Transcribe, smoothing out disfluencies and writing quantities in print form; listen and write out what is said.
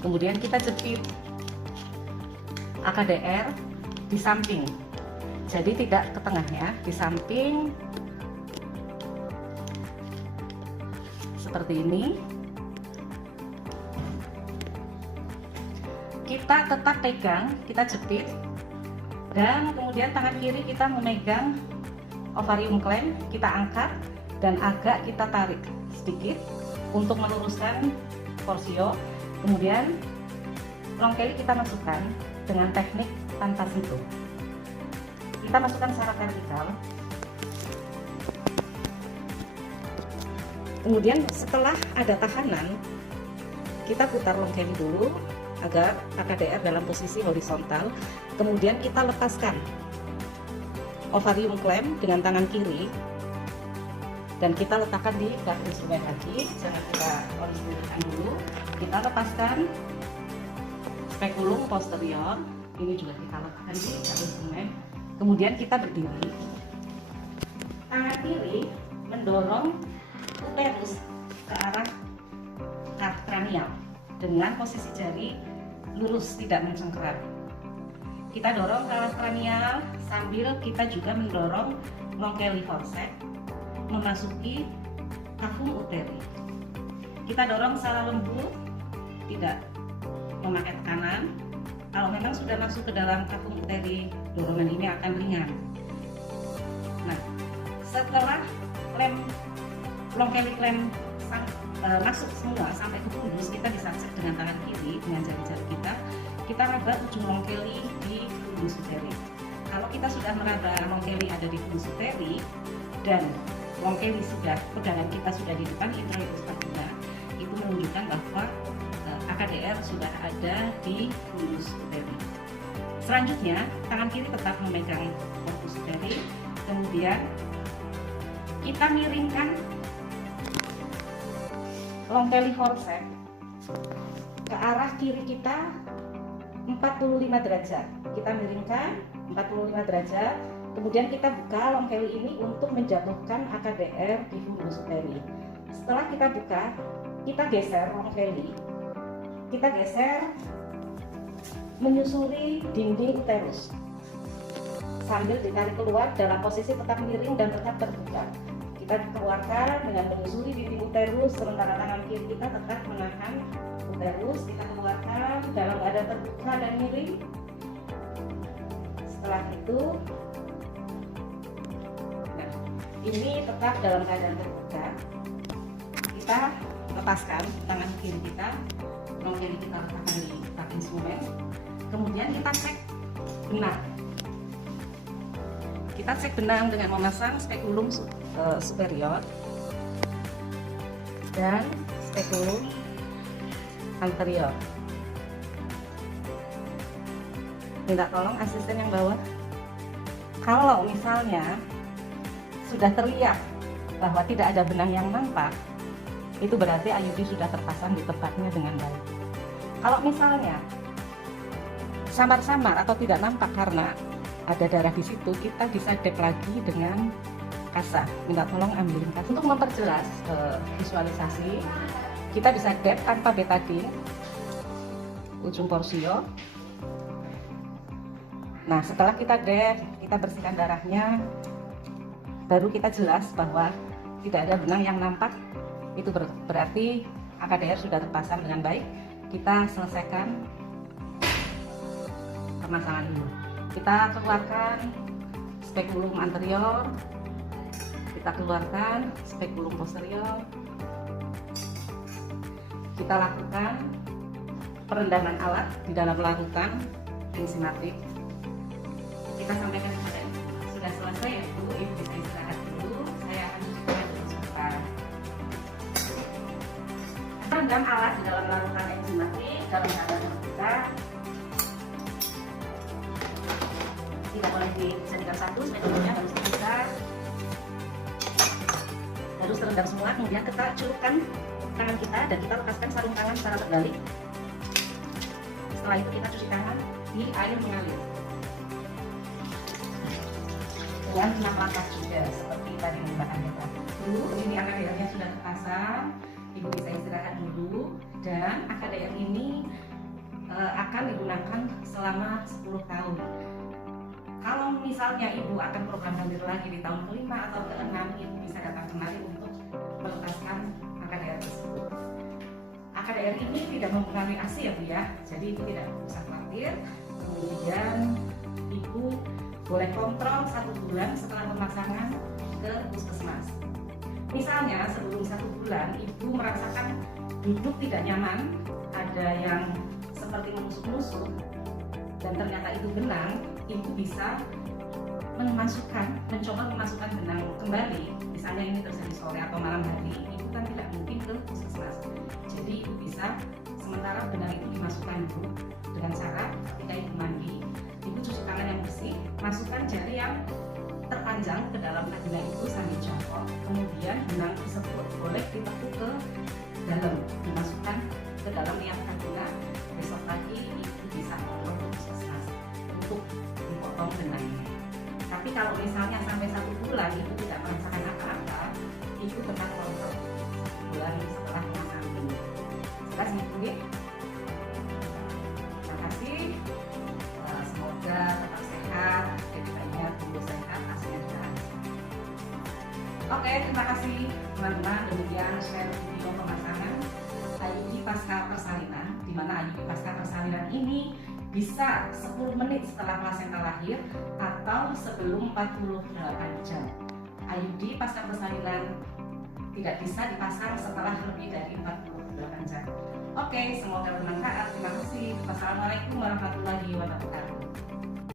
Kemudian kita jepit AKDR di samping, jadi tidak ke tengah ya, di samping seperti ini. Kita tetap pegang, kita jepit, dan kemudian tangan kiri kita memegang ovarium clamp, kita angkat dan agak kita tarik sedikit untuk meluruskan porsio. Kemudian long kelly kita masukkan dengan teknik tanpa sentuh. Kita masukkan secara vertikal. Kemudian setelah ada tahanan, kita putar long kelly dulu agar AKDR dalam posisi horizontal. Kemudian kita lepaskan ovarium clamp dengan tangan kiri dan kita letakkan di kaki instrumen lagi. Jangan kita orientasikan dulu. Kita lepaskan spekulum posterior, ini juga kita letakkan di kaki instrumen. Kemudian kita berdiri, tangan kiri mendorong uterus ke arah kranial dengan posisi jari lurus, tidak mencengkeram. Kita dorong ke arah kranial sambil kita juga mendorong long kelly forceps memasuki kafum uteri. Kita dorong secara lembut, tidak memakai tekanan. Kalau memang sudah masuk ke dalam kafum uteri, dorongan ini akan ringan. Nah, setelah long kelly clamp masuk semua sampai ke fundus, kita bisa cek dengan tangan kiri dengan jari-jari kita raba ujung long kelly di fundus uteri. Kalau kita sudah meraba long kelly ada di fundus uteri dan long kelly sudah, pegangan kita sudah di depan introitus vagina, itu menunjukkan bahwa AKDR sudah ada di fundus uteri. Selanjutnya, tangan kiri tetap memegang corpus uteri, kemudian kita miringkan long kelly forceps ke arah kiri kita 45 derajat. Kita miringkan 45 derajat. Kemudian kita buka long kelly ini untuk menjatuhkan AKDR di fundus uteri. Setelah kita buka, kita geser long kelly. Kita geser menyusuri dinding uterus sambil ditarik keluar dalam posisi tetap miring dan tetap terbuka. Kita keluarkan dengan menyusuri dinding uterus, sementara tangan kiri kita tetap menahan uterus. Kita keluarkan dalam keadaan terbuka dan miring. Setelah itu, nah, ini tetap dalam keadaan terbuka. Kita lepaskan tangan kiri kita, long kelly kita letakkan di kaki instrumen. Kemudian kita cek benang. Kita cek benang dengan memasang spekulum superior dan spekulum anterior. Minta tolong asisten yang bawah. Kalau misalnya sudah terlihat bahwa tidak ada benang yang nampak, itu berarti IUD sudah terpasang di tempatnya dengan baik. Kalau misalnya samar-samar atau tidak nampak karena ada darah di situ, kita bisa dep lagi dengan kasa. Minta tolong ambilin kasa. Untuk memperjelas visualisasi, kita bisa dep tanpa betadine ujung porsio. Nah, setelah kita dep, kita bersihkan darahnya, baru kita jelas bahwa tidak ada benang yang nampak. Itu berarti AKDR sudah terpasang dengan baik. Kita selesaikan permasalahan ini. Kita keluarkan spekulum anterior, kita keluarkan spekulum posterior. Kita lakukan perendaman alat di dalam larutan enzimatik. Kita sampaikan kepada ibu, sudah selesai ya Bu, ibu bisa istirahat dulu. Saya akan cucikan dulu sebentar. Rendam alat di dalam larutan enzimatik dalam keadaan terbuka. Tidak boleh dijadikan satu, spekulumnya harus terpisah. Harus terendam semua, kemudian kita celupkan tangan kita dan kita lepaskan sarung tangan secara terbalik. Setelah itu kita cuci tangan di air mengalir dengan 6 langkah juga seperti tadi Mbak Anda tadi. Ini AKDR-nya sudah terpasang, ibu bisa istirahat dulu. Dan AKDR ini akan digunakan selama 10 tahun. Kalau misalnya ibu akan program hamil lagi di tahun ke-5 atau ke-6, ibu bisa datang kemari untuk melepaskan AKDR tersebut. AKDR ini tidak mempengaruhi ASI ya Bu ya, jadi ibu tidak usah khawatir. Kemudian ibu boleh kontrol 1 bulan setelah pemasangan ke puskesmas. Misalnya sebelum 1 bulan ibu merasakan duduk tidak nyaman, ada yang seperti menusuk-nusuk dan ternyata itu benang, ibu bisa mencoba memasukkan benang kembali. Misalnya ini terjadi sore atau malam hari, ibu kan tidak mungkin ke puskesmas. Jadi ibu bisa sementara benang itu dimasukkan dulu dengan cara ketika ibu mandi, ibu cuci tangan yang bersih, masukkan jari yang terpanjang ke dalam vagina itu sambil jongkok, kemudian benang tersebut boleh ditekuk ke dalam, dimasukkan ke dalam liang vagina. Besok pagi ibu bisa ke puskesmas untuk dipotong benangnya. Tapi kalau misalnya sampai 1 bulan ibu tidak merasakan apa-apa, ibu tetap kontrol 1 bulan setelah pemasangan. Jelas ibu ya? Terima kasih. Semoga tetap sehat, jadi banyak tumbuh sehat, hasilnya sehat. Oke, terima kasih teman-teman. Demikian share video pemasangan IUD pasca persalinan, di mana IUD pasca persalinan ini bisa 10 menit setelah plasenta lahir atau sebelum 48 jam. IUD pasca persalinan tidak bisa dipasang setelah lebih dari 48 jam. Oke, semoga bermanfaat. Terima kasih. Wassalamualaikum warahmatullahi wabarakatuh.